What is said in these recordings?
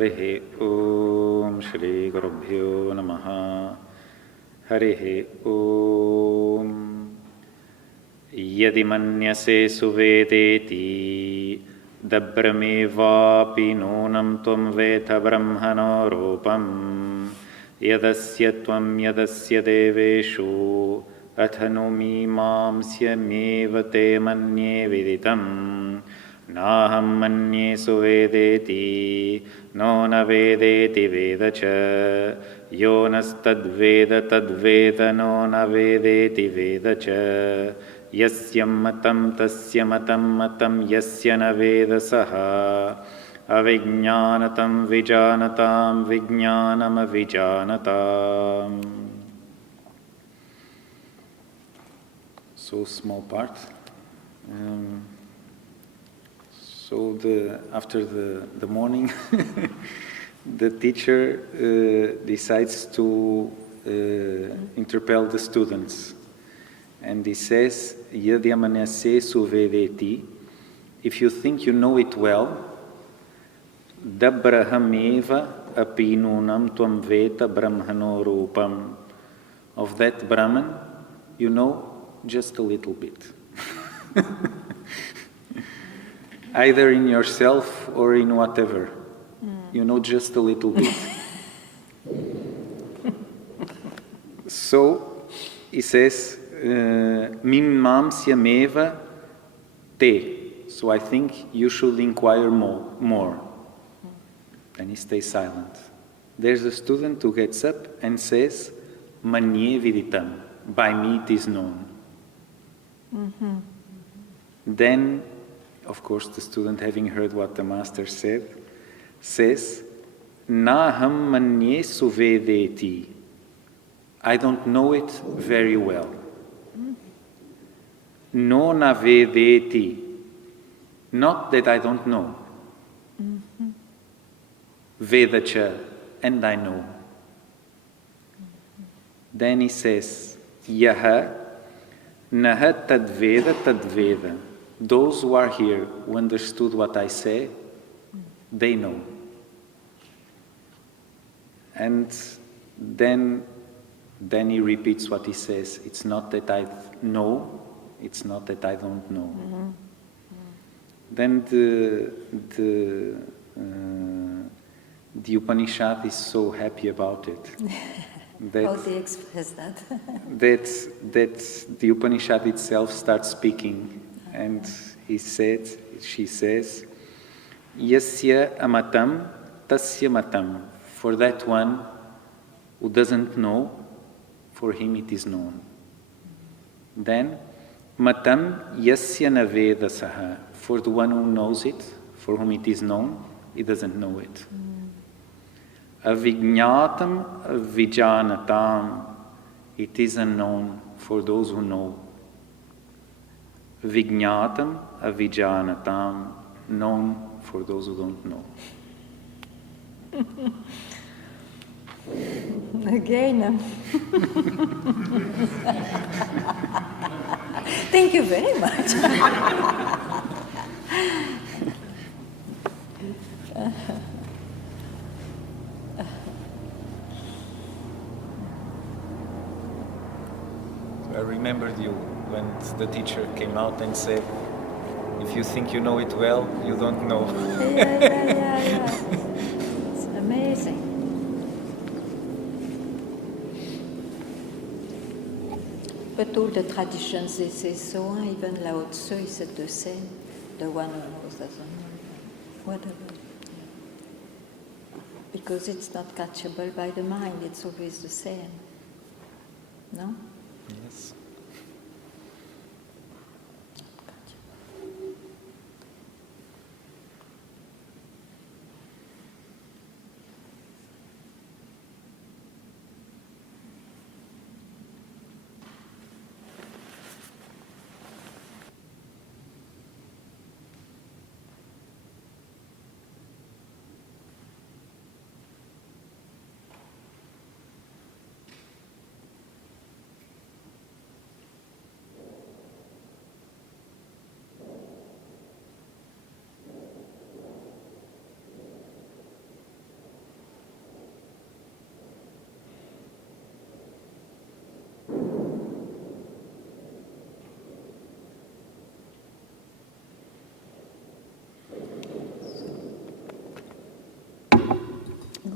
Harihi Om Shri Gurubhyo Namaha. Harihi Om. Yadi manyase suvedeti dabbramevapi nonam tvam veta brahmano rupam yadasya tvam yadasya deveshu athanomi mamsya meva te manye viditam naham manye suvedeti no na vedeti vedacha yo nastadveda tadveda no na vedeti vedacha yasyam matam tasya matam matam yasya na veda saha avijñānatam vijānatam vijñānam avijānatam. So small part. So after the morning, the teacher decides to interpel the students. And he says, Yadyamanase suvedeti, if you think you know it well, Dabrahameva apinunam tvam veta brahmano rupam. Of that Brahman, you know just a little bit. Either in yourself or in whatever. You know just a little bit. So, he says, Mimamsya meva te. So I think you should inquire more. Then he stays silent. There's a student who gets up and says, Manye viditam. By me it is known. Mm-hmm. Then, of course, the student, having heard what the master said, says, Naham manye suvedeti. I don't know it very well. No na vedeti. Not that I don't know. Mm-hmm. Vedacha, and I know. Mm-hmm. Then he says, Yaha naha tadveda tadveda. Those who are here, who understood what I say, they know. And then he repeats what he says. It's not that I know, it's not that I don't know. Mm-hmm. Then the Upanishad is so happy about it. How do you express that? that the Upanishad itself starts speaking, and she says, Yasya amatam tasya matam. For that one who doesn't know, for him it is known. Then, matam yasya naveda saha. For the one who knows it, for whom it is known, he doesn't know it. Avijñātam avijānatam. It is unknown for those who know. Vijñātam avijānatam. Known for those who don't know. Again. Thank you very much. I remembered you when the teacher came out and said, if you think you know it well, you don't know. Yeah. It's amazing. But all the traditions, they say so, even Lao Tzu is the same. The one who knows doesn't know. Whatever. Because it's not catchable by the mind, it's always the same. No? Yes.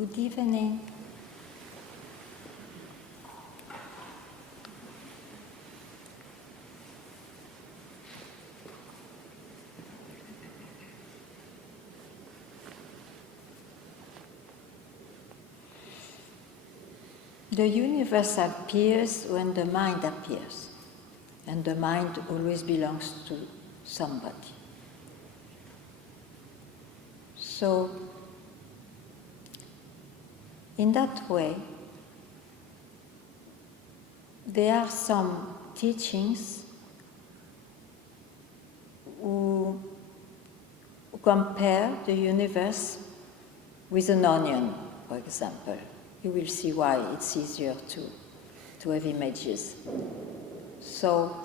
Good evening. The universe appears when the mind appears, and the mind always belongs to somebody. So, in that way, there are some teachings who compare the universe with an onion, for example. You will see why it's easier to have images. So,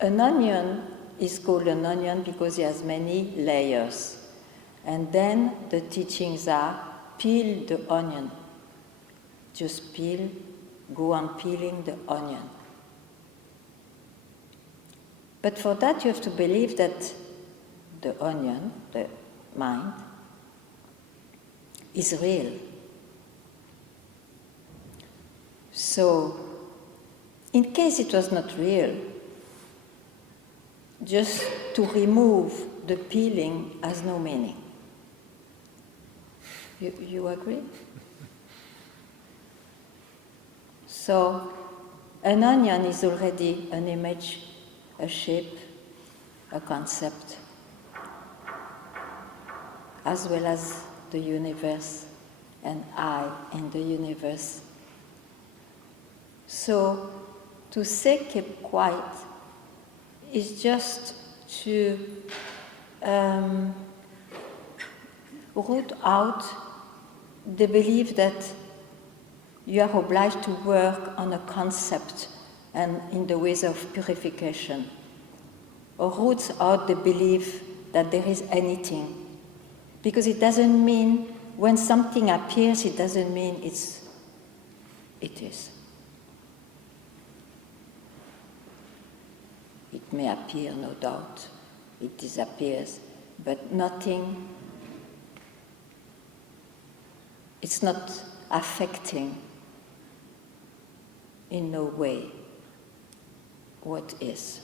an onion is called an onion because it has many layers. And then the teachings are, peel the onion. Just peel, go on peeling the onion. But for that you have to believe that the onion, the mind, is real. So, in case it was not real, just to remove the peeling has no meaning. You agree? So, an onion is already an image, a shape, a concept, as well as the universe and I in the universe. So, to say keep quiet is just to root out the belief that you are obliged to work on a concept and in the ways of purification, or roots out the belief that there is anything. Because it doesn't mean, when something appears, it doesn't mean it is. It may appear, no doubt, it disappears, but nothing, it's not affecting in no way what is.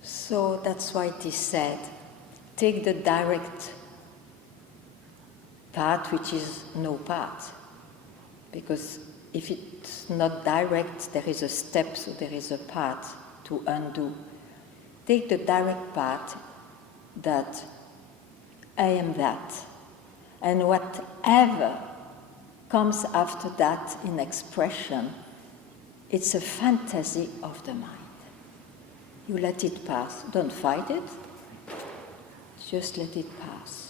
So that's why it is said, take the direct path, which is no path. Because if it's not direct, there is a step, so there is a path to undo. Take the direct path that I am that. And whatever comes after that in expression, it's a fantasy of the mind. You let it pass. Don't fight it. Just let it pass.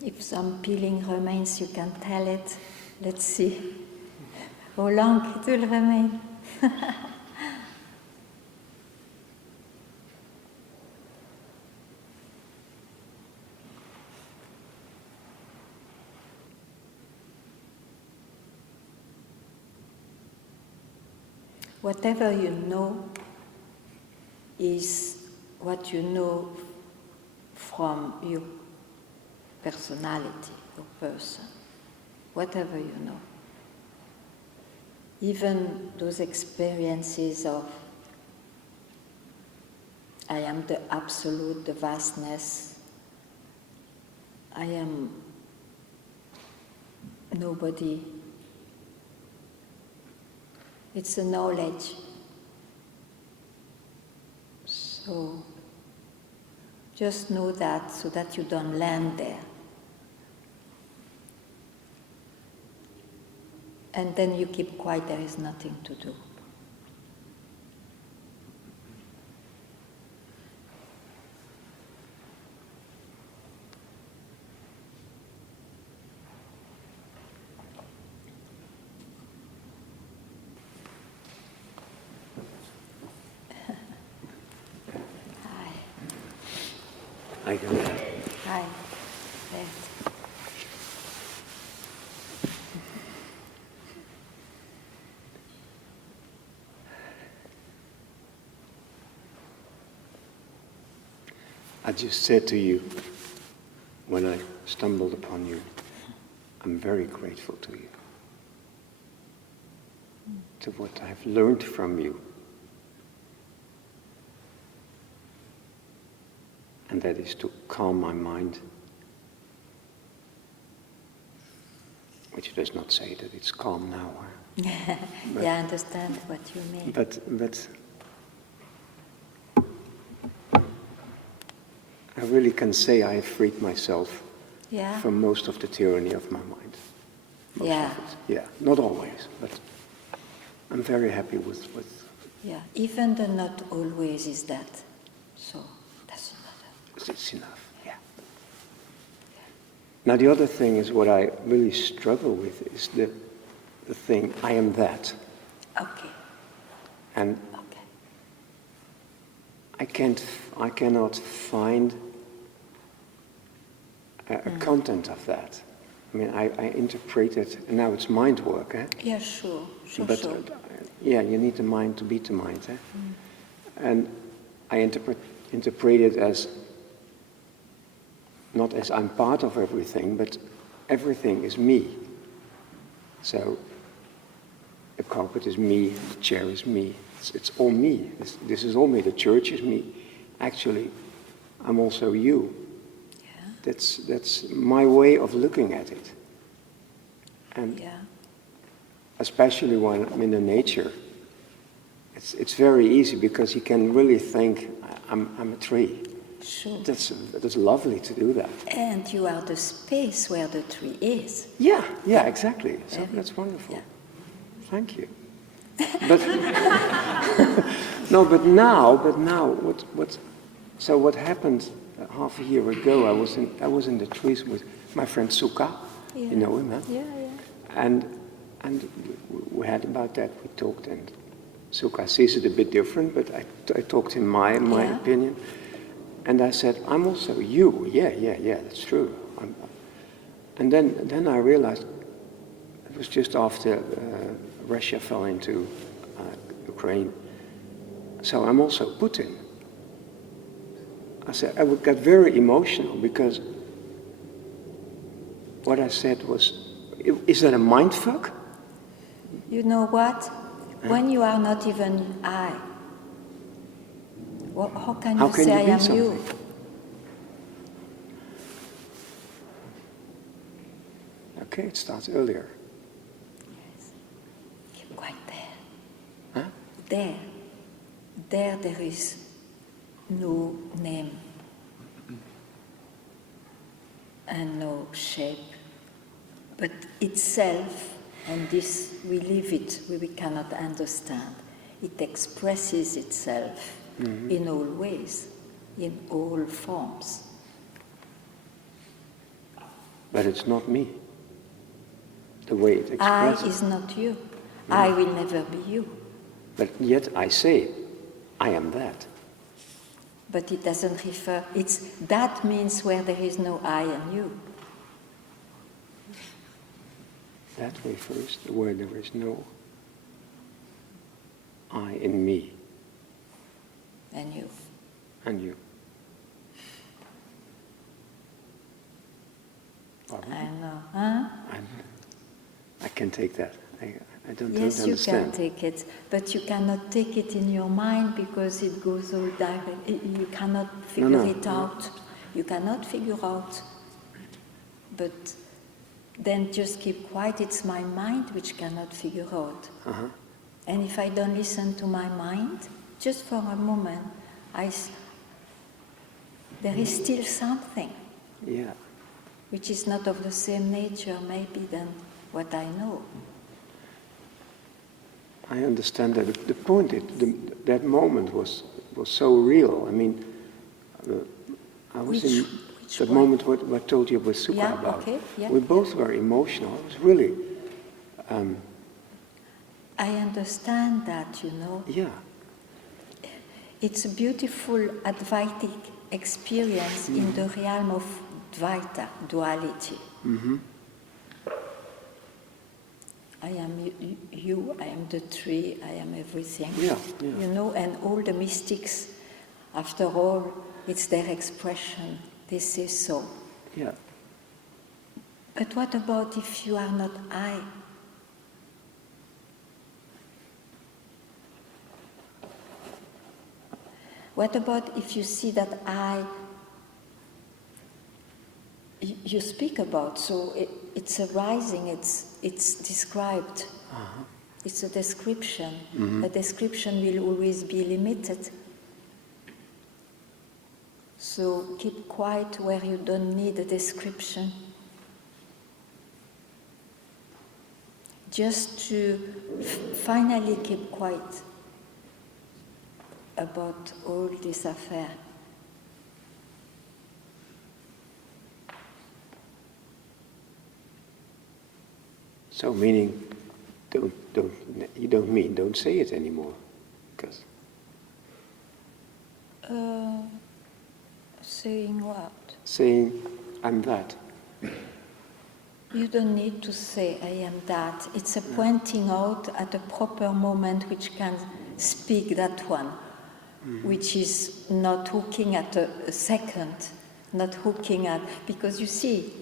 If some peeling remains, you can tell it. Let's see how long it will remain. Whatever you know is what you know from your personality, your person, whatever you know. Even those experiences of I am the absolute, the vastness, I am nobody. It's a knowledge. So just know that so that you don't land there. And then you keep quiet, there is nothing to do. Hi, Ganga. Hi. Right. I just said to you, when I stumbled upon you, I'm very grateful to you. To what I've learned from you. And that is to calm my mind. Which does not say that it's calm now. But, yeah, I understand what you mean. But I really can say I have freed myself from most of the tyranny of my mind. Most of it. Yeah, not always, but I'm very happy with. Yeah, even the not always is that. So that's enough. It's enough, yeah. Now the other thing is what I really struggle with is the thing, I am that. Okay. And okay. I cannot find a content of that. I mean, I interpret it, and now it's mind work, eh? Yeah, sure. But yeah, you need the mind to beat the mind, eh? And I interpret it as not as I'm part of everything, but everything is me. So the carpet is me, the chair is me. It's all me. This is all me. The church is me. Actually, I'm also you. Yeah. That's my way of looking at it. And especially when I'm in the nature, it's very easy because you can really think I'm a tree. Sure. That's lovely to do that. And you are the space where the tree is. Yeah, exactly. So that's wonderful. Yeah. Thank you. But no, but now, what happened half a year ago? I was in the trees with my friend Sukha. Yeah. You know him, huh? Yeah. And we had about that. We talked, and Sukha sees it a bit different, but I talked in my opinion, and I said, I'm also you. Yeah, that's true. And then I realized it was just after Russia fell into Ukraine. So I'm also Putin. I said, I got very emotional because what I said was, is that a mind fuck? You know what? When you are not even I, how can you say I am something? you? Okay, it starts earlier. Yes. Keep quite there. Huh? There is no name and no shape, but itself, and this we live it, we cannot understand. It expresses itself in all ways, in all forms. But it's not me. The way it expresses. I is not you. I will never be you. But yet I say, I am that. But it doesn't refer, that means where there is no I and you. That refers to where there is no I in me. And you. And you. Pardon? I know, huh? I can take that. I don't Yes, understand. you can take it, but you cannot take it in your mind because it goes all direct. You cannot figure it out. You cannot figure out. But then just keep quiet. It's my mind which cannot figure out. Uh-huh. And if I don't listen to my mind, just for a moment, there is still something. Yeah. Which is not of the same nature, maybe, than what I know. I understand that. The point is, that moment was so real. I mean, I was in that moment what I told you with Sukha about. Okay, we both were emotional. It was really. I understand that, you know. Yeah. It's a beautiful Advaitic experience in the realm of Dvaita, duality. I am you, I am the tree, I am everything. Yeah. You know, and all the mystics, after all, it's their expression. They say so. Yeah. But what about if you are not I? What about if you see that I, you speak about, so it's arising, it's described. It's a description. A description will always be limited. So keep quiet where you don't need a description. Just to finally keep quiet about all this affair. So meaning, don't say it anymore, because. Saying what? Saying, I'm that. You don't need to say, I am that. It's a pointing out at a proper moment which can speak that one, which is not hooking at a second, not hooking at, because you see,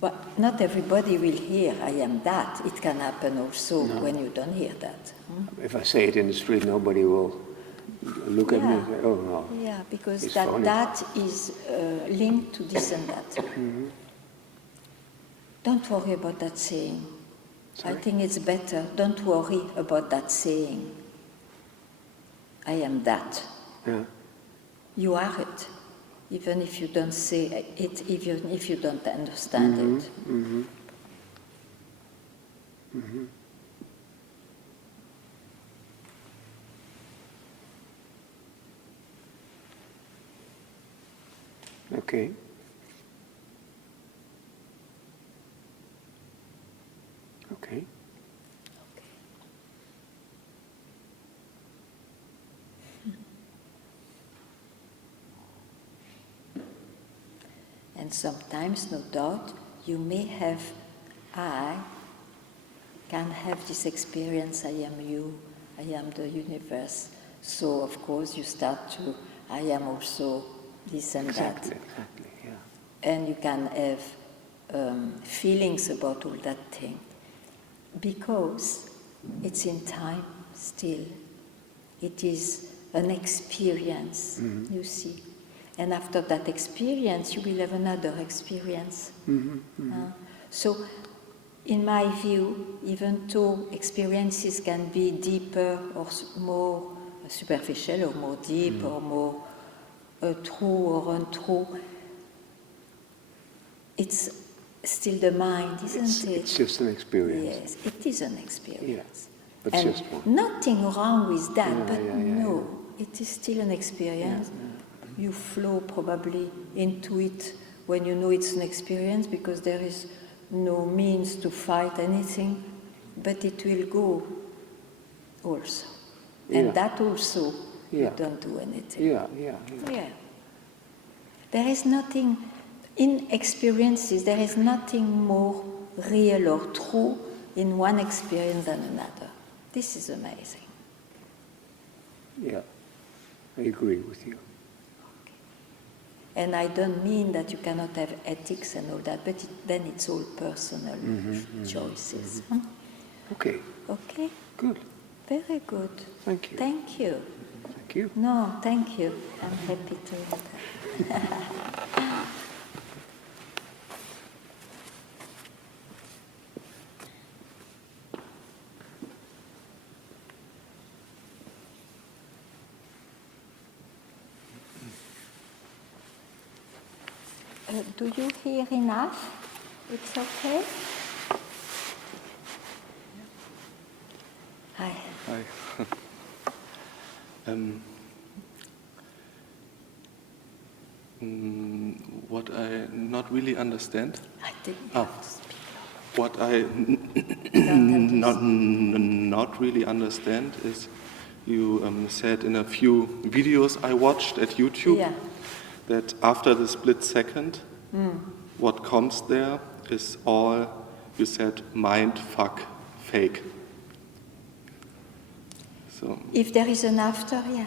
but not everybody will hear, I am that. It can happen also when you don't hear that. If I say it in the street, nobody will look at me and say, oh no. Yeah, because it's funny. that is linked to this and that. Don't worry about that saying. Sorry? I think it's better. Don't worry about that saying. I am that. Yeah. You are it, even if you don't say it, even if you don't understand it. Okay. Okay. And sometimes, no doubt, you may have, I can have this experience, I am you, I am the universe. So, of course, you start to, I am also this and Exactly, that. exactly, yeah. And you can have feelings about all that thing. Because it's in time still. It is an experience, you see. And after that experience, you will have another experience. So, in my view, even though experiences can be deeper or more superficial or more deep or more true or untrue, it's still the mind, isn't it? It's just an experience. Yes, it is an experience. Yeah, but And just one. nothing wrong with that, Yeah, but yeah, no, it is still an experience. Yeah. You flow probably into it when you know it's an experience because there is no means to fight anything, but it will go also. And Yeah. that also, you Yeah. don't do anything. Yeah. Yeah. There is nothing, in experiences, there is nothing more real or true in one experience than another. This is amazing. Yeah. I agree with you. And I don't mean that you cannot have ethics and all that, but then it's all personal choices. Okay. Okay? Good. Very good. Thank you. Thank you. Thank you. No, thank you. I'm happy to hear that. Do you hear enough? It's okay? Hi. Hi. What I not really understand, I didn't have to speak. what I Don't have to not really understand is you said in a few videos I watched at YouTube Yeah. that after the split second, what comes there is all, you said, mind, fuck, fake. So, If there is an after, yeah.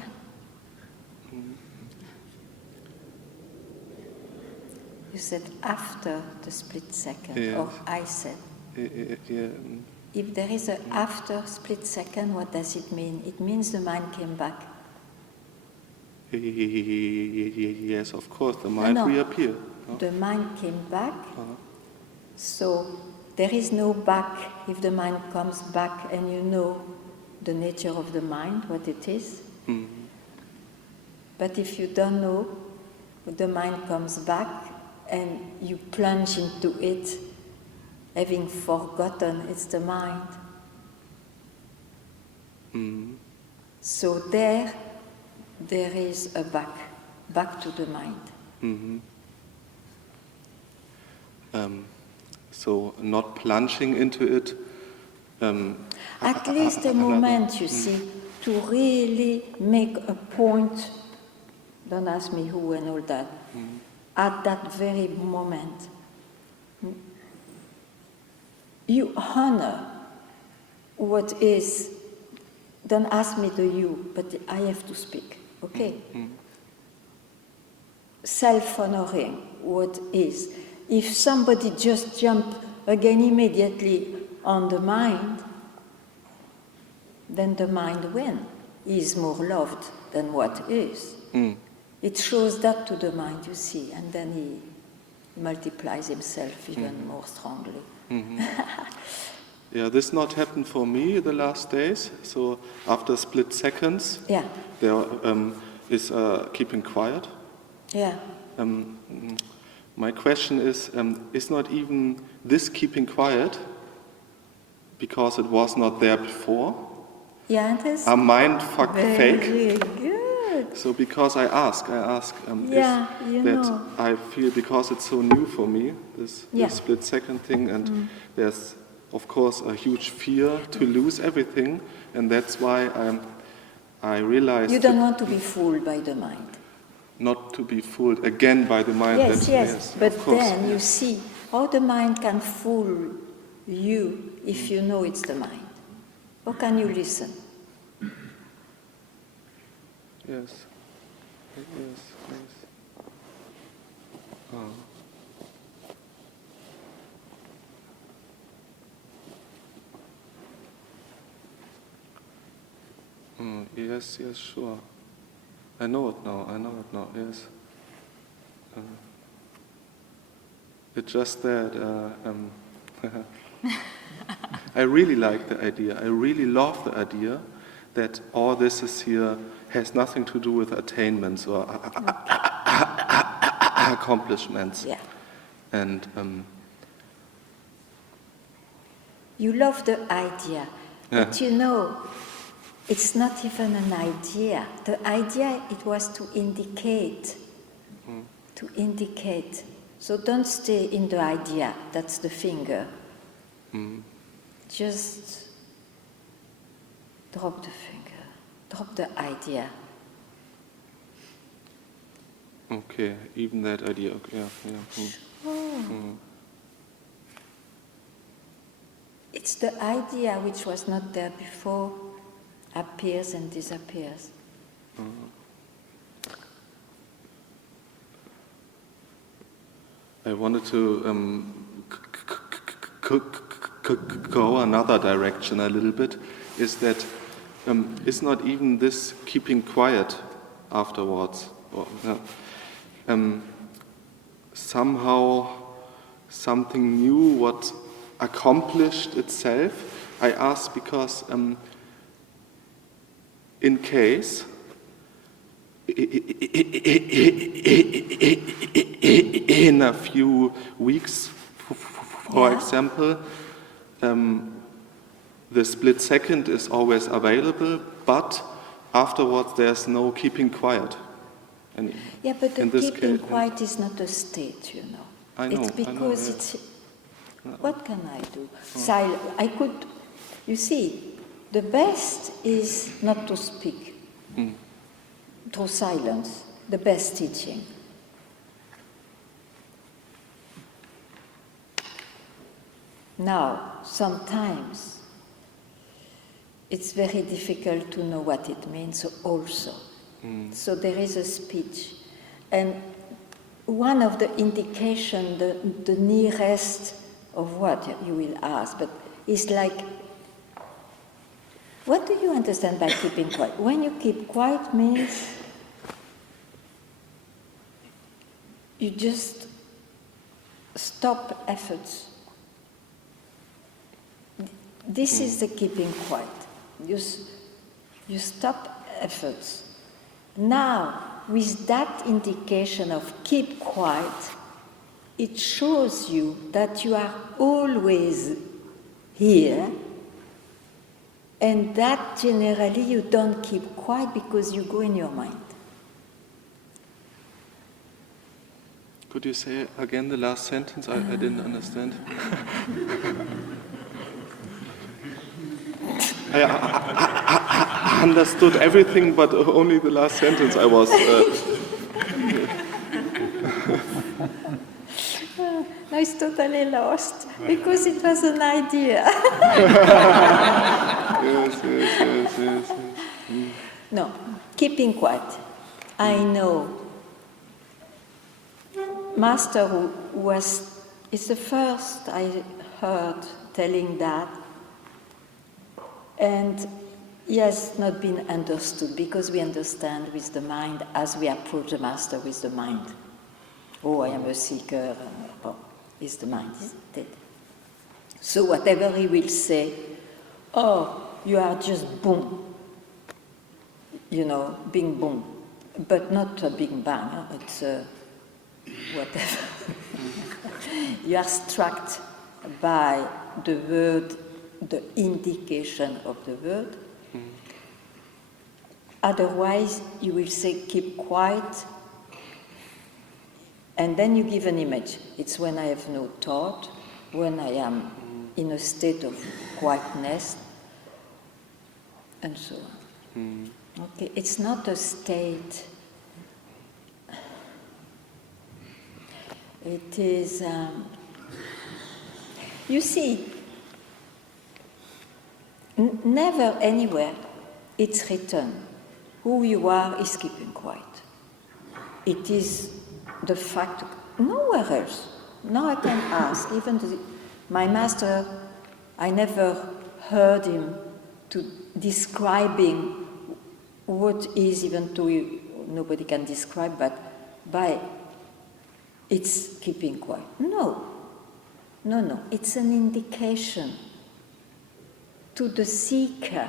You said after the split second, Yes. or I said. yeah, If there is an after split second, what does it mean? It means the mind came back. yes, of course, the mind No. reappear. No? The mind came back, Uh-huh. so there is no back if the mind comes back and you know the nature of the mind, what it is. Mhm. But if you don't know, the mind comes back and you plunge into it, having forgotten it's the mind. Mhm. So there is a back to the mind. Mhm. So not plunging into it. At least a moment, you see, to really make a point, don't ask me who and all that, at that very moment. You honor what is, don't ask me the you, but I have to speak, okay? Self-honoring what is. If somebody just jump again immediately on the mind, then the mind wins. He is more loved than what is. It shows that to the mind, you see, and then he multiplies himself even more strongly. Yeah, this not happened for me the last days. So after split seconds, Yeah, there is keeping quiet. yeah. My question is not even this keeping quiet because it was not there before? Yeah, and that's A mind fuck fake? very good. So because I ask, Yeah, is you that know. I feel because it's so new for me, this Yeah. split second thing, and there's of course a huge fear to lose everything, and that's why I realized You don't want to be fooled by the mind. not to be fooled again by the mind. Yes, that, yes, but of course, then you yes. see how the mind can fool you if you know it's the mind. How can you listen? Yes. Yes. Oh. Yes, sure. I know it now, yes. It's just that I really like the idea. I really love the idea that all this is here has nothing to do with attainments or accomplishments. Yeah. And You love the idea, but you know, it's not even an idea. The idea, it was to indicate. To indicate. So don't stay in the idea, that's the finger. Just drop the finger, drop the idea. okay, even that idea, okay, yeah. It's the idea which was not there before, appears and disappears. I wanted to go another direction a little bit, is that is not even this keeping quiet afterwards, or, somehow something new what accomplished itself. I ask because in case in a few weeks, for Yeah. example, the split second is always available, but afterwards there's no keeping quiet. And Yeah, but the in this keeping case, quiet is not a state, you know. I know, It's because yeah. it's. What can I do? I could. You see, The best is not to speak. Through silence, the best teaching. Now, sometimes it's very difficult to know what it means also. So there is a speech. And one of the indication, the nearest of what you will ask, but it's like, what do you understand by keeping quiet? When you keep quiet means you just stop efforts. This is the keeping quiet. You stop efforts. Now, with that indication of keep quiet, it shows you that you are always here, and that generally you don't keep quiet because you go in your mind. Could you say again the last sentence? I didn't understand. I understood everything, but only the last sentence I was... No, it's totally lost, because it was an idea. Yes. No, keeping quiet. I know. Master who is the first I heard telling that, and he has not been understood, because we understand with the mind as we approach the Master with the mind. Oh, I am a seeker. Oh, it's the mind, isn't it? So whatever he will say, oh, you are just boom, bing boom, but not a big bang, it's whatever. You are struck by the word, the indication of the word. Otherwise, you will say, keep quiet, and then you give an image. It's when I have no thought, when I am in a state of quietness, and so on. Okay, it's not a state. It is, you see, never anywhere it's written, who you are is keeping quiet. It is the fact, nowhere else. Now I can ask, even my Master, I never heard him describing what is, even though nobody can describe, but by it's keeping quiet. No, it's an indication to the seeker,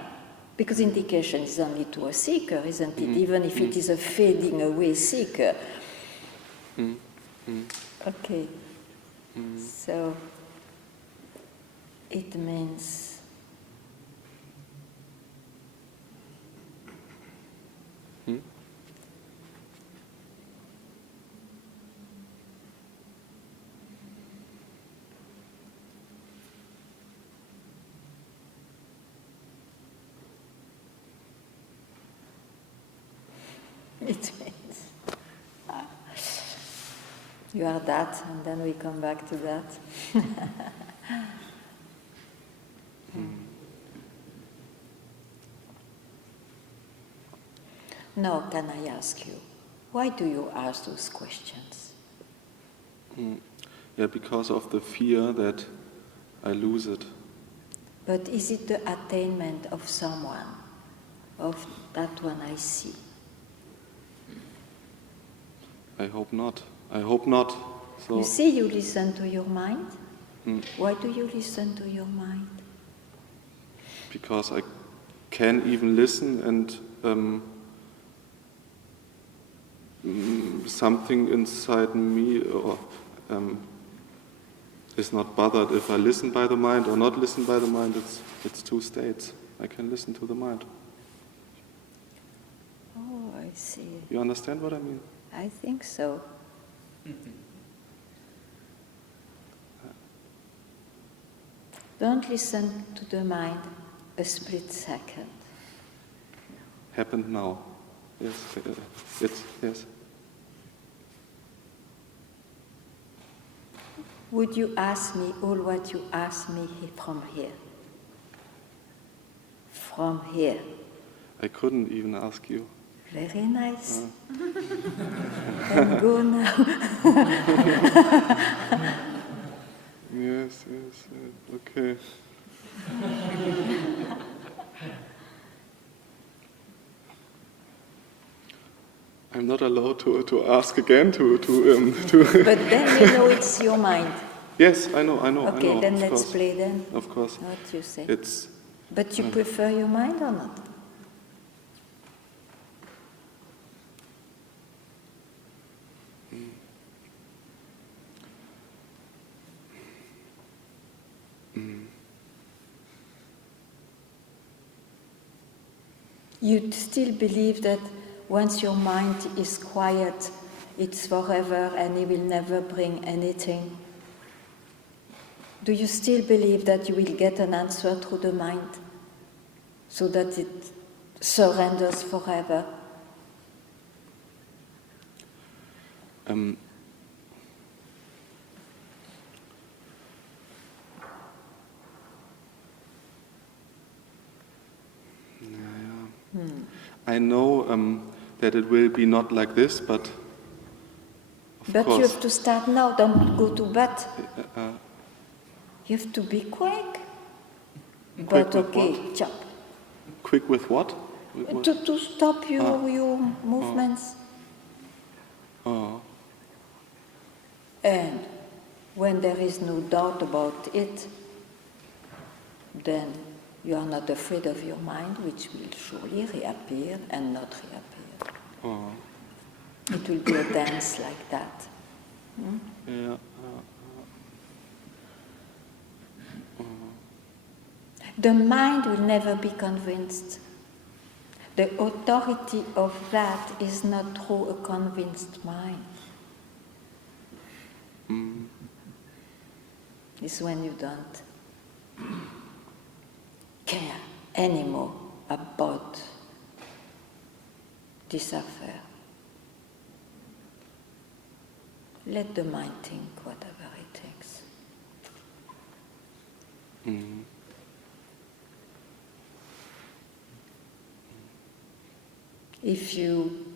because indication is only to a seeker, isn't it? Even if it is a fading away seeker. Okay, so it means it means you are that, and then we come back to that. Now, can I ask you, why do you ask those questions? Yeah, because of the fear that I lose it. But is it the attainment of someone, of that one I see? I hope not. So You see, you listen to your mind. Why do you listen to your mind? because I can even listen and something inside me is not bothered if I listen by the mind or not listen by the mind. It's two states. I can listen to the mind. Oh, I see. You understand what I mean? I think so. Don't listen to the mind. a split second. Happened now. Yes, yes. Would you ask me all what you asked me from here? From here. I couldn't even ask you. Very nice. Then go now. Yes, okay. I'm not allowed to ask again to. But then you know it's your mind. Yes, I know. Okay, I know, then of let's course. play then. Of course. What you say. It's. But you prefer your mind or not? You still believe that once your mind is quiet, it's forever and it will never bring anything? Do you still believe that you will get an answer through the mind so that it surrenders forever? I know that it will be not like this, but of course. You have to start now, don't go to bed. You have to be quick. But with okay, what? chop. Quick with what? With what? To stop your movements. And when there is no doubt about it, then you are not afraid of your mind, which will surely reappear and not reappear. It will be a dance like that. Yeah. The mind will never be convinced. The authority of that is not through a convinced mind. It's when you don't care anymore about this affair. Let the mind think whatever it thinks. If you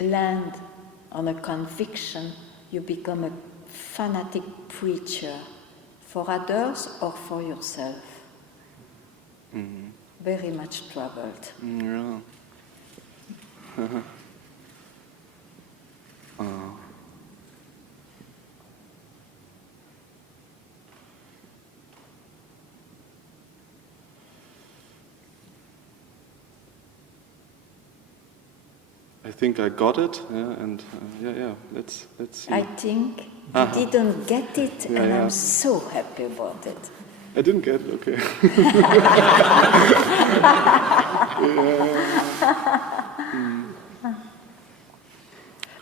land on a conviction, you become a fanatic preacher for others or for yourself. Very much troubled. Yeah. I think I got it, and let's see. I think you didn't get it, and Yeah. I'm so happy about it. I didn't get it, okay.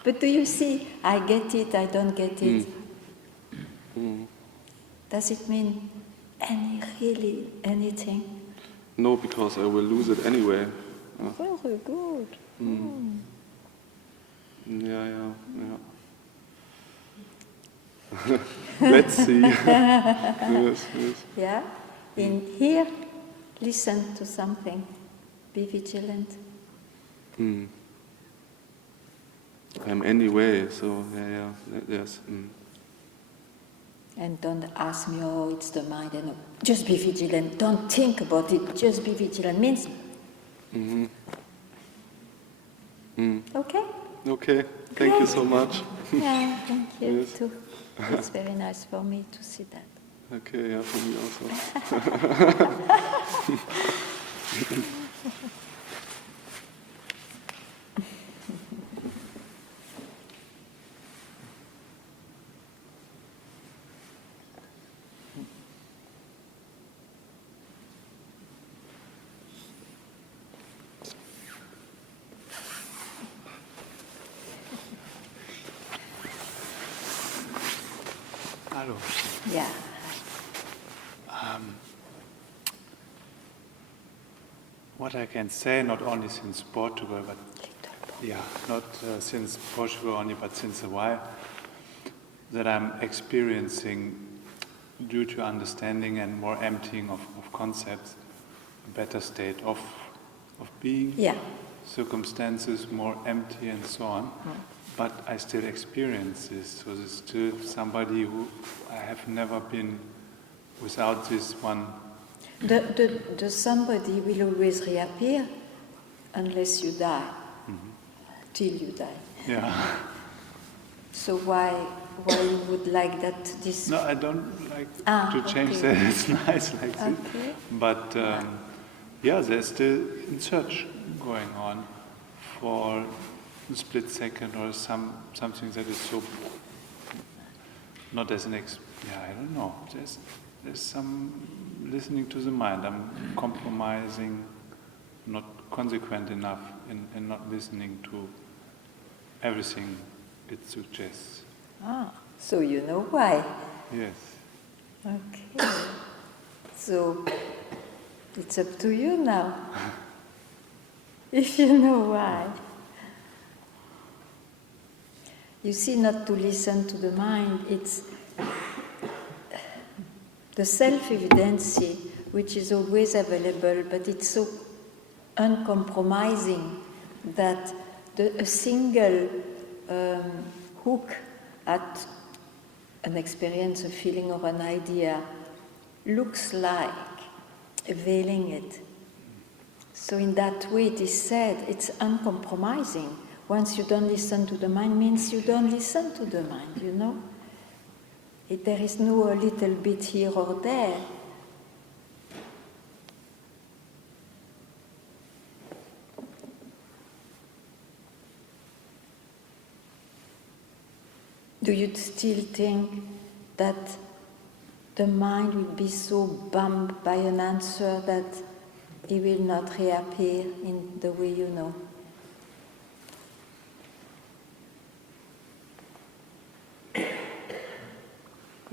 But do you see, I get it, I don't get it. Does it mean anything? No, because I will lose it anyway. Very good. Yeah. Let's see. Yes. Yeah? In here, listen to something. Be vigilant. I'm anyway, so yes. And don't ask me, oh, it's the mind. And just be vigilant. Don't think about it. Just be vigilant. Means. Okay? Okay, thank you so much. Yeah, thank you Yes. too. It's very nice for me to see that. Okay, yeah, for me also. Hallo. Yeah. What I can say, not only since Portugal, but not since Portugal only, but since a while, that I'm experiencing, due to understanding and more emptying of concepts, a better state of being, circumstances more empty and so on. But I still experience this, so there's still somebody who I have never been without this one. The somebody will always reappear unless you die, till you die. Yeah. So why you would like that this... No, I don't like to change that. It's nice like this. But there's still in search going on for a split second or something that is so not as an I don't know. There's some listening to the mind. I'm compromising, not consequent enough in not listening to everything it suggests. So you know why? Yes. Okay. So it's up to you now. If you know why. You see, not to listen to the mind, it's the self-evidency, which is always available, but it's so uncompromising that a single hook at an experience, a feeling, or an idea looks like veiling it. So in that way, it is said, it's uncompromising. Once you don't listen to the mind, means you don't listen to the mind, you know? There is no a little bit here or there. Do you still think that the mind will be so bummed by an answer that it will not reappear in the way you know?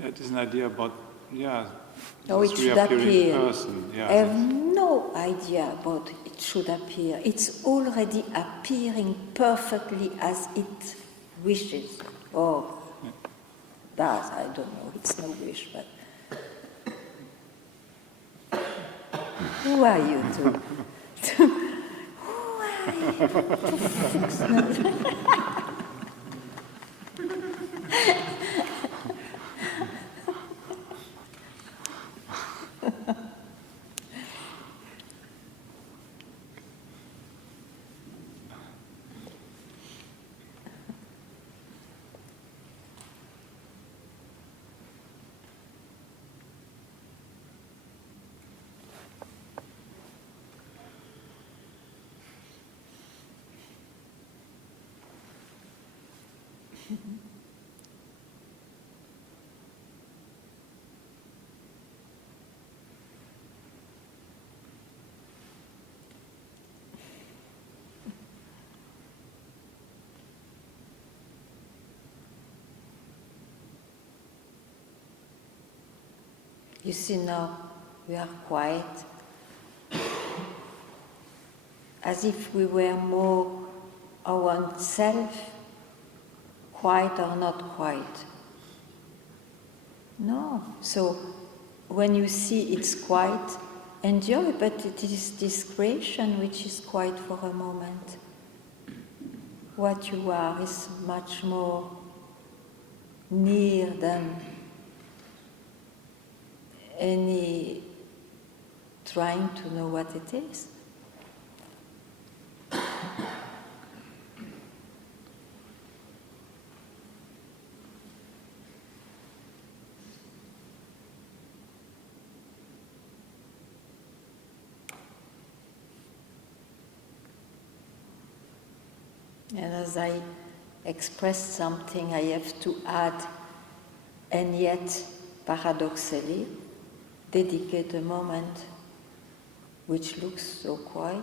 It is an idea about, it should appear. Person. I have no idea about it should appear. It's already appearing perfectly as it wishes. Or does, I don't know, it's no wish, but... Who are you two? Who are you? You see, now we are quiet, as if we were more our own self, quiet or not quiet. No. So when you see it's quiet, enjoy, but it is this creation which is quiet for a moment. What you are is much more near than any trying to know what it is. And as I express something, I have to add, and yet, paradoxically, dedicate a moment which looks so quiet.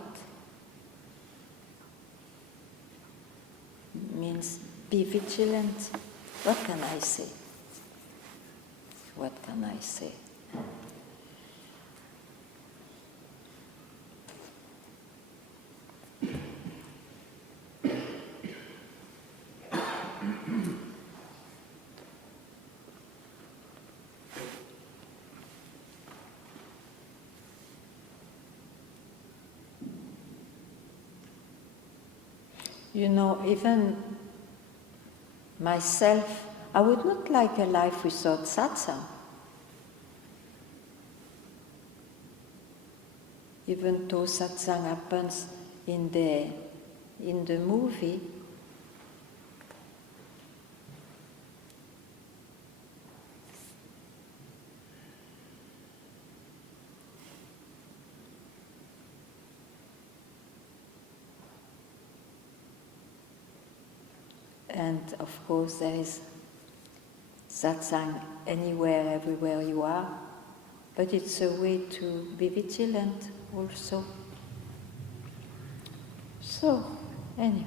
Means be vigilant. What can I say? What can I say? you know, even myself, I would not like a life without satsang. Even though satsang happens in the movie, and of course there is satsang anywhere, everywhere you are, but it's a way to be vigilant also. So, anyway.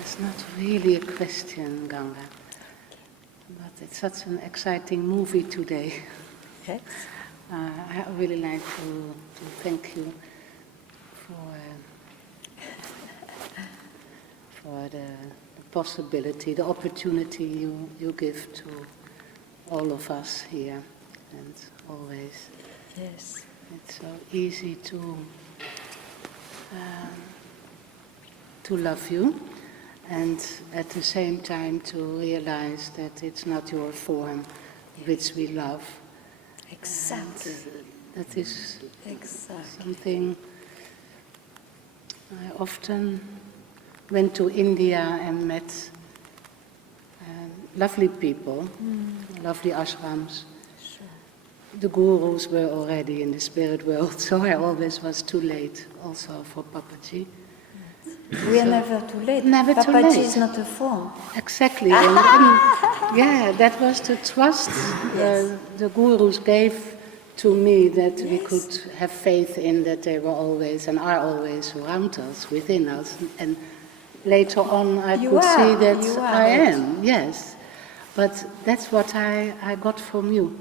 It's not really a question, Ganga, but it's such an exciting movie today. Yes. I really like to thank you for the possibility, the opportunity you give to all of us here, and always. Yes. It's so easy to love you, and at the same time to realize that it's not your form which we love. Exactly. And, that is Exactly. something. I often went to India and met lovely people, lovely ashrams. Sure. The gurus were already in the spirit world, so I always was too late also for Papaji. We are never too late. Never too Papaji late. is not a form. Exactly, and yeah, that was the trust the gurus gave to me, that we could have faith in, that they were always and are always around us, within us. And later on I could see that I am, yes. But that's what I got from you.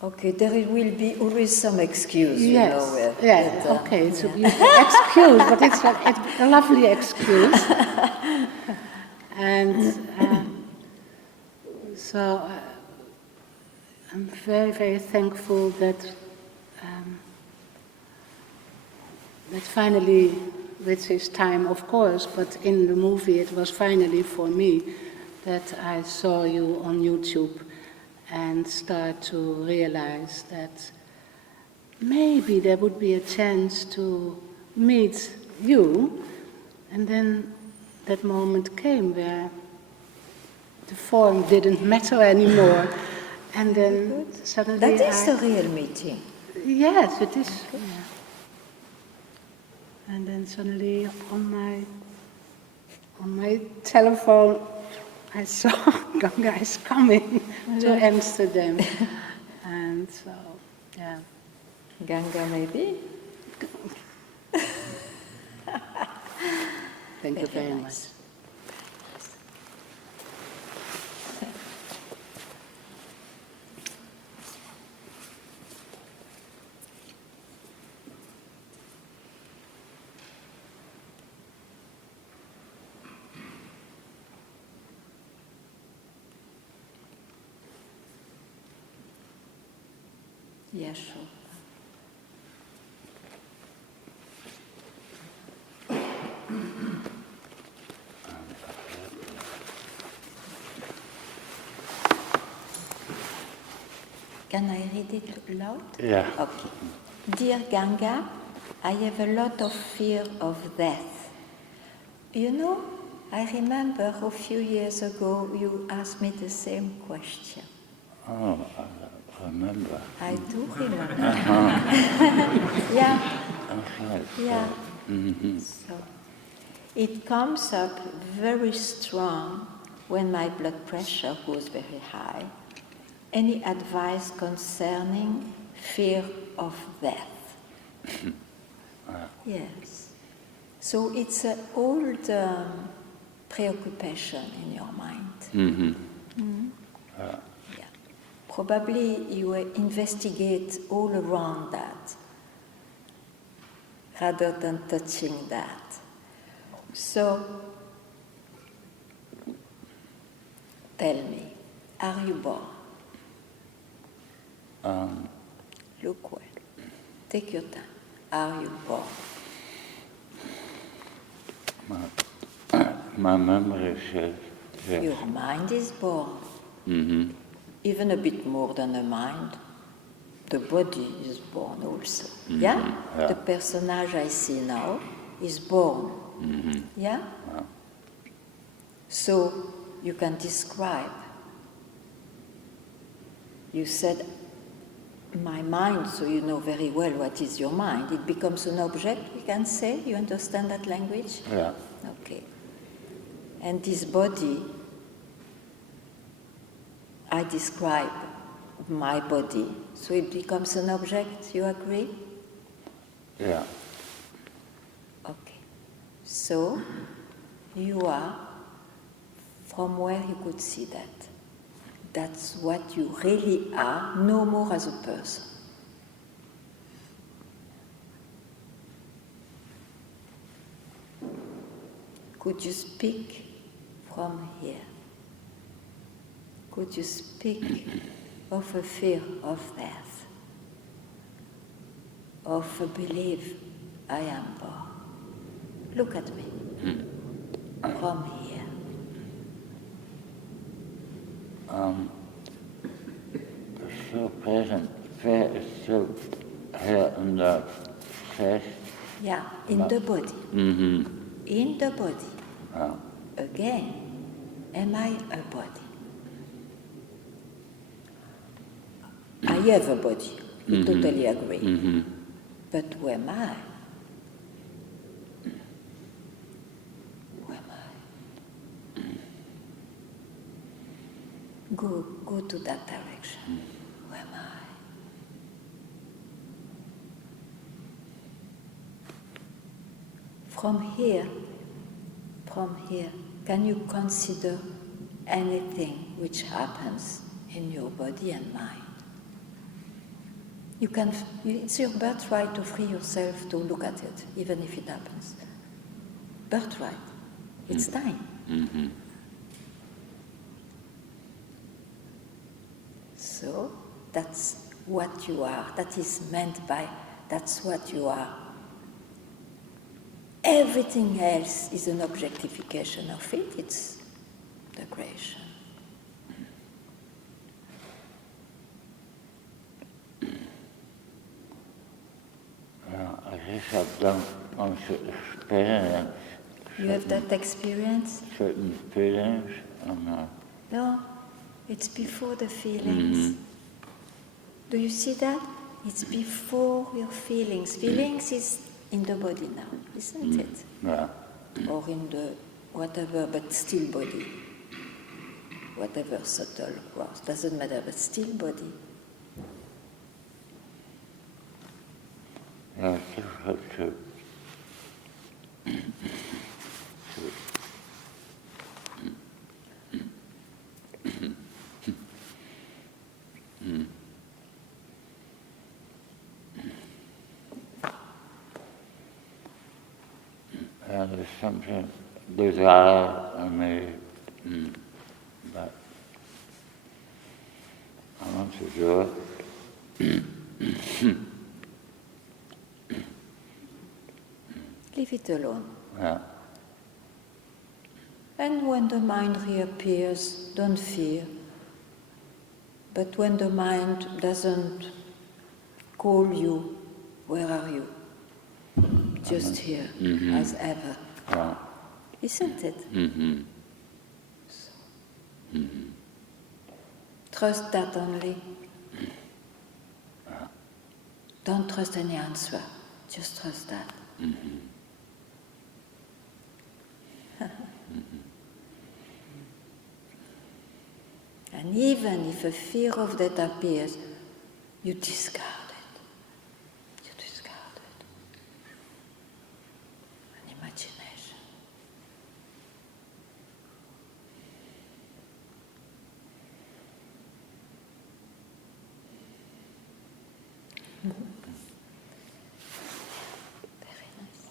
Okay, there will be always some excuse, you Yes, know. okay, it's a beautiful excuse, but it's a lovely excuse. And so I'm very, very thankful that that finally, with this time, of course, but in the movie it was finally for me that I saw you on YouTube and start to realize that maybe there would be a chance to meet you. And then that moment came where the form didn't matter anymore. And then suddenly That is the real meeting. Yes, it is. Yeah. And then suddenly on my telephone I saw Ganga is coming to Amsterdam. And so, yeah. Ganga, maybe? Thank you very much. Yeah, sure. Can I read it loud? Yeah. Okay. Dear Ganga, I have a lot of fear of death. You know, I remember a few years ago you asked me the same question. Oh, I remember. I do remember. Uh-huh. Yeah. Okay. Yeah. Mm-hmm. So it comes up very strong when my blood pressure goes very high. any advice concerning fear of death? Yes. So it's an old preoccupation in your mind. Yeah. Probably you investigate all around that rather than touching that. So, tell me, are you born? Look well. Take your time. Are you born? My memory says yes. Your mind is born. Even a bit more than a mind. The body is born also. Yeah? The personage I see now is born. Yeah? So you can describe. You said, my mind, so you know very well what is your mind. It becomes an object, we can say. You understand that language? Yeah. Okay. And this body, I describe my body, so it becomes an object, you agree? Yeah. Okay. So, you are from where you could see that. That's what you really are, no more as a person. Could you speak from here? Could you speak of a fear of death? Of a belief, I am born? Look at me. From here. So present, fear is still here in the chest. Yeah, in the body. In the body. Again, am I a body? I have a body. We totally agree. But who am I? Who am I? Go to that direction. Who am I? From here, can you consider anything which happens in your body and mind? You can. It's your birthright to free yourself to look at it, even if it happens. Birthright. It's time. So that's what you are. That is meant by that's what you are. Everything else is an objectification of it. It's the creation. I guess I've done on certain experience. You have that experience? Certain feelings. No, it's before the feelings. Do you see that? It's before your feelings. Feelings is in the body now, isn't it? Yeah. Or in the whatever, but still body. Whatever subtle was, doesn't matter, but still body. Yeah, it's difficult to there's something desire in me, but I want to do it. Leave it alone. Yeah. And when the mind reappears, don't fear. But when the mind doesn't call you, where are you? Just here, as ever. Yeah. Isn't it? So, trust that only. Don't trust any answer. Just trust that. And even if a fear of death appears, you discard it. You discard it. An imagination. Very nice.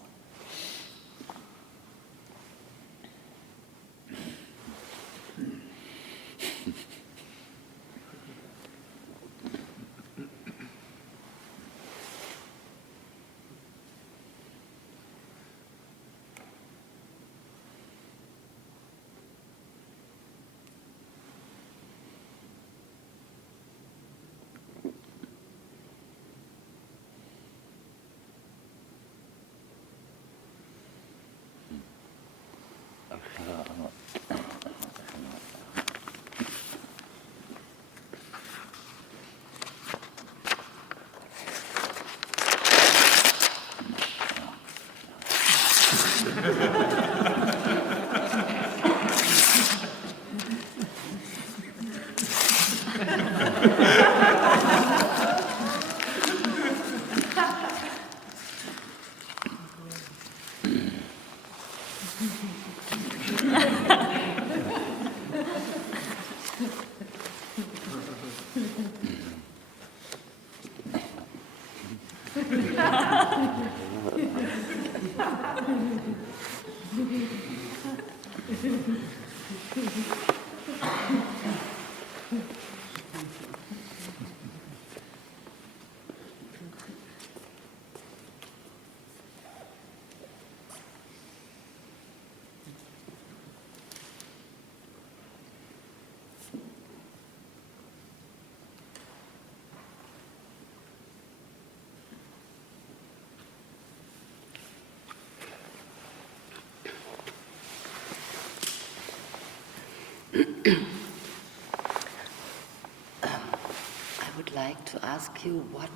I would like to ask you what...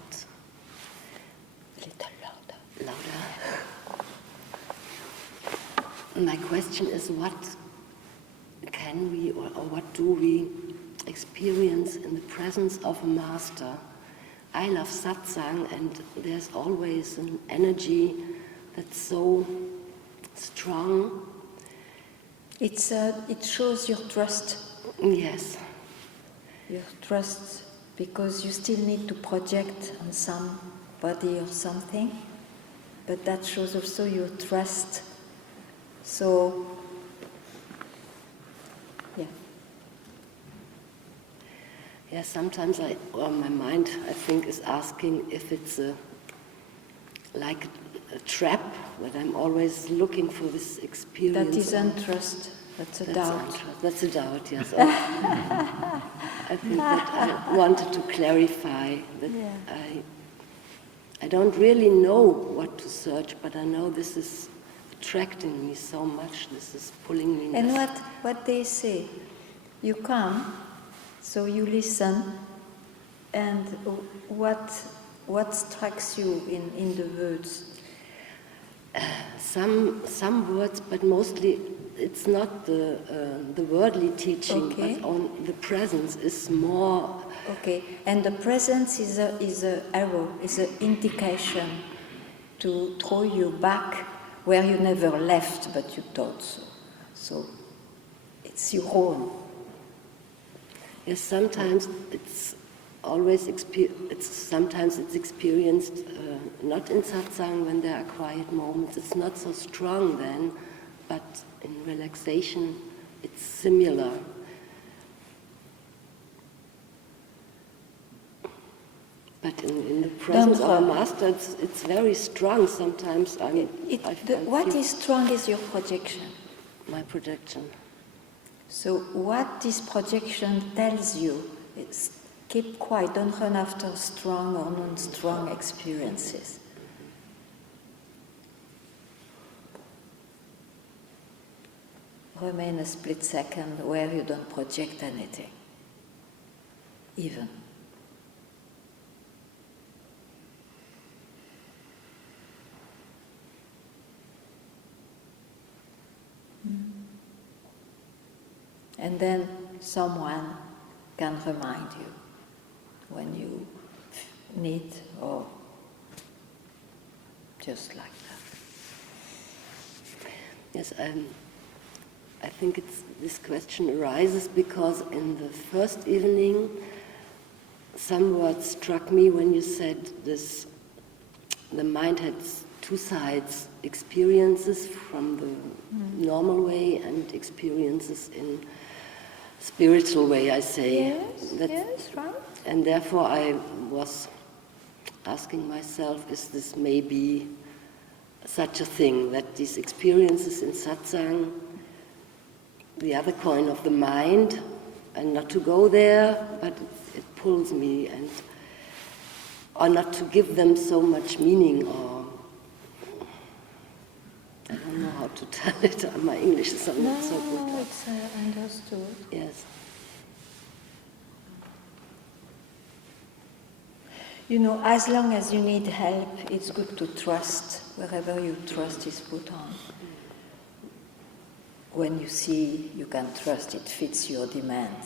A little louder. Louder. My question is, what can we or what do we experience in the presence of a master? I love Satsang, and there's always an energy that's so strong. It shows your trust. Yes. Your trust, because you still need to project on somebody or something, but that shows also your trust. So, yeah. Yeah, sometimes my mind, I think, is asking if it's like a trap, that I'm always looking for this experience. That isn't trust, that's a doubt. That's a doubt, yes. I think that I wanted to clarify that I don't really know what to search, but I know this is attracting me so much, this is pulling me. And what they say, you come, so you listen, and what strikes you in the words? Some words, but mostly it's not the worldly teaching, Okay. but on the presence is more. Okay, and the presence is a arrow, is an indication to throw you back where you never left, but you thought so. So it's your own. Yes, sometimes it's always sometimes it's experienced not in satsang when there are quiet moments. It's not so strong then, but in relaxation it's similar. But in the presence of a master, it's very strong. Sometimes what is strong is your projection. My projection. So what this projection tells you is keep quiet, don't run after strong or non-strong experiences. Remain a split second where you don't project anything, even. And then someone can remind you when you need, or just like that. Yes, I think this question arises because in the first evening, some words struck me when you said this: the mind has two sides, experiences from the normal way and experiences in spiritual way, I say. Yes, right. And therefore I was asking myself, is this maybe such a thing, that these experiences in satsang, the other coin of the mind, and not to go there, but it pulls me, and or not to give them so much meaning, or I don't know how to tell it. My English is not so good. No, it's understood. Yes. You know, as long as you need help, it's good to trust wherever your trust is put on. When you see you can trust, it fits your demand.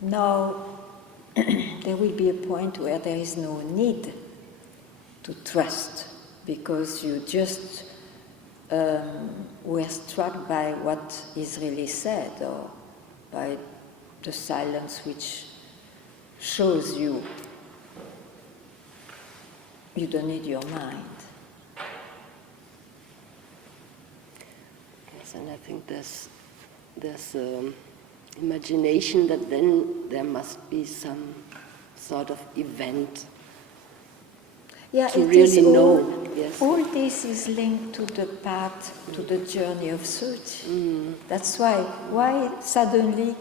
Now, there will be a point where there is no need to trust, because you just were struck by what is really said, or by the silence which shows you don't need your mind. Yes, and I think there's imagination that then there must be some sort of event Yeah, to it really is know. Yes. All this is linked to the path, to the journey of search. That's why suddenly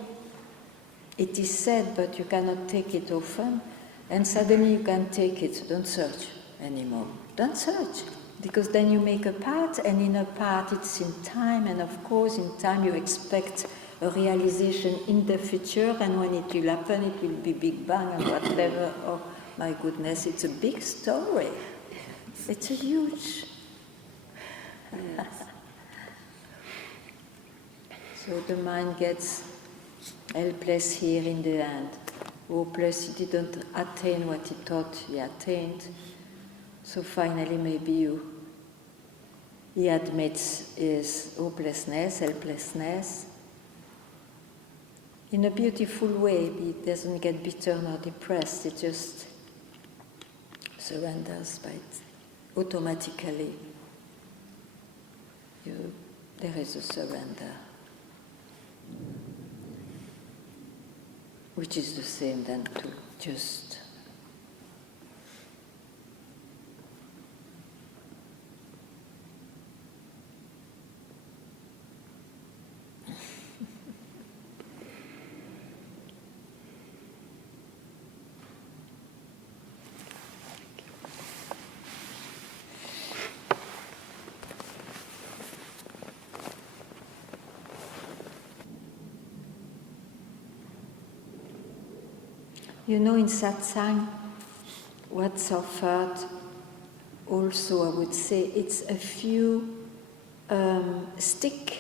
it is said, but you cannot take it often, and suddenly you can take it. Don't search anymore. Don't search, because then you make a path, and in a path it's in time, and of course in time you expect a realization in the future, and when it will happen, it will be Big Bang and whatever. Oh my goodness, it's a big story. It's a huge. So the mind gets helpless here in the end. Hopeless, he didn't attain what he thought he attained. So finally, maybe he admits his hopelessness, helplessness, in a beautiful way. He doesn't get bitter nor depressed, he just surrenders by it. Automatically. There is a surrender, which is the same than to just You know, in satsang, what's offered also, I would say, it's a few stick,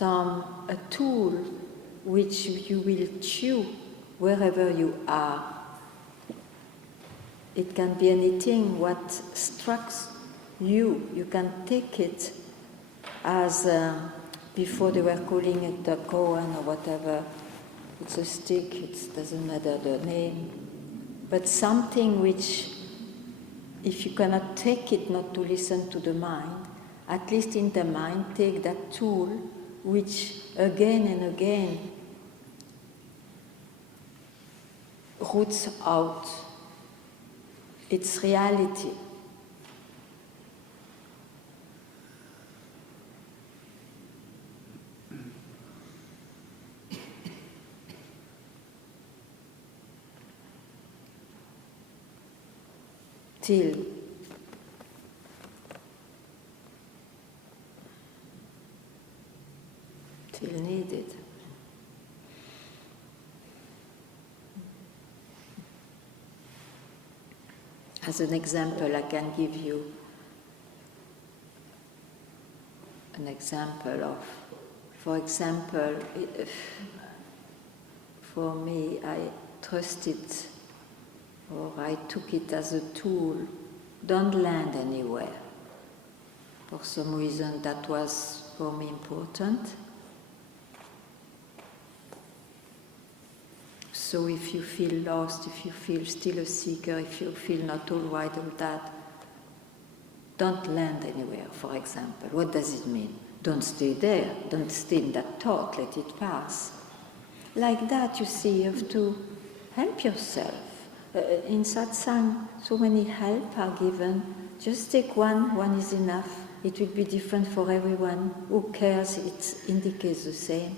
a tool which you will chew wherever you are. It can be anything, what strikes you. You can take it as, before they were calling it a koan or whatever. It's a stick, it doesn't matter the name, but something which, if you cannot take it not to listen to the mind, at least in the mind, take that tool which again and again roots out its reality. Till needed. As an example, I can give you an example of, for example, for me, I trusted or I took it as a tool. Don't land anywhere. For some reason that was for me important. So if you feel lost, if you feel still a seeker, if you feel not all right, all that, don't land anywhere, for example. What does it mean? Don't stay there. Don't stay in that thought. Let it pass. Like that, you see, you have to help yourself. In Satsang, so many help are given. Just take one is enough. It will be different for everyone. Who cares? It indicates the same.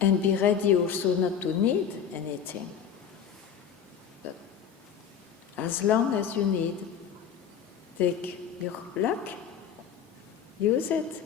And be ready also not to need anything. But as long as you need, take your luck, use it.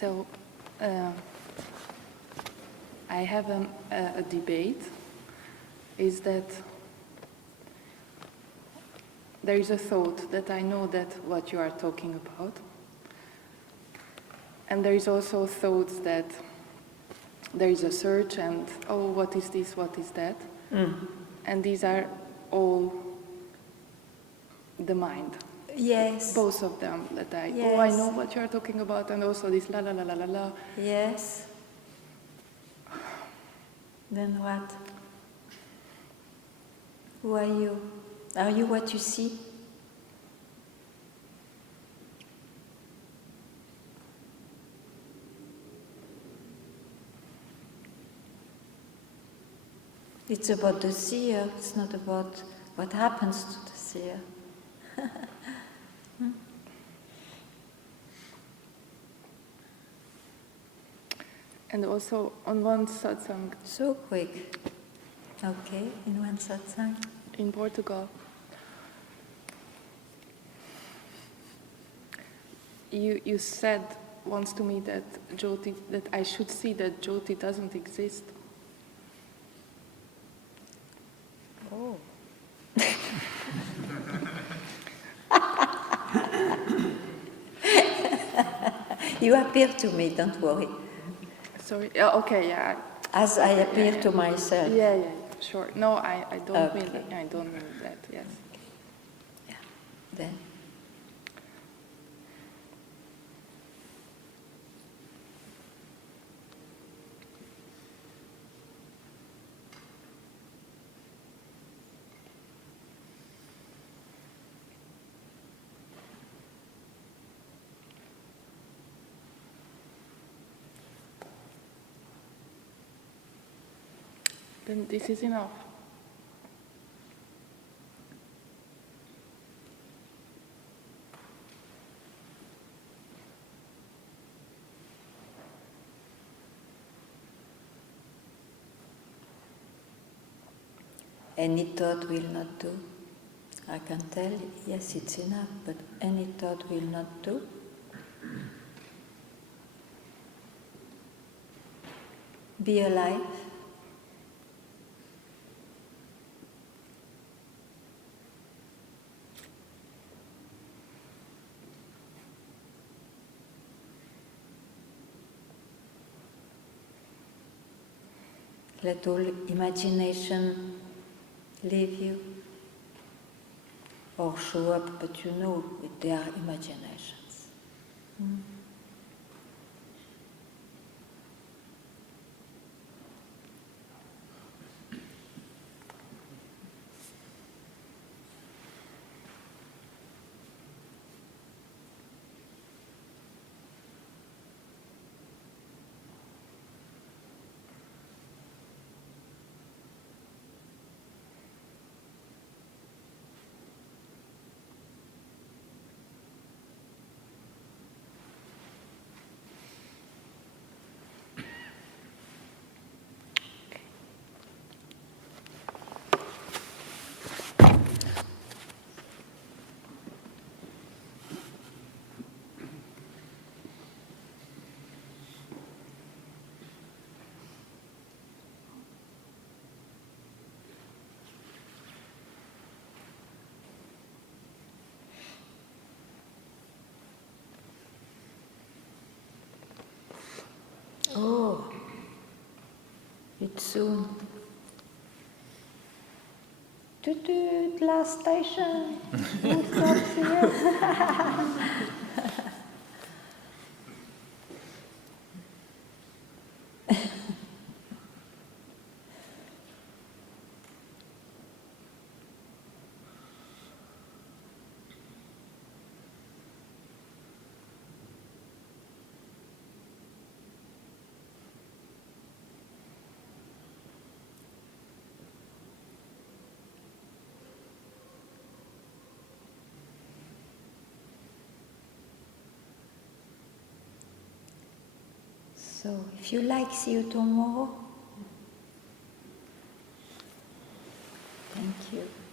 So, I have a debate, is that there is a thought that I know that what you are talking about, and there is also thoughts that there is a search and, oh, what is this, what is that? And these are all the mind. Yes. Both of them, that I Yes. know what you are talking about, and also this la la la la la la. Yes. Then what? Who are you? Are you what you see? It's about the seer, it's not about what happens to the seer. And also on one satsang So quick. Okay, in one satsang. in Portugal, you said once to me that Jyoti, that I should see that Jyoti doesn't exist. Oh. You appear to me, don't worry. Sorry. Okay. Yeah. As I appear to myself. Yeah. Sure. No, I don't mean Okay. that. I don't mean that. Yes. Yeah. Then. Then this is enough. Any thought will not do. I can tell, yes, it's enough, but any thought will not do. Be alive. Let all imagination leave you or show up, but you know they are imaginations. it soon. Toot toot, last station. Who stops here? So, if you like, see you tomorrow. Thank you.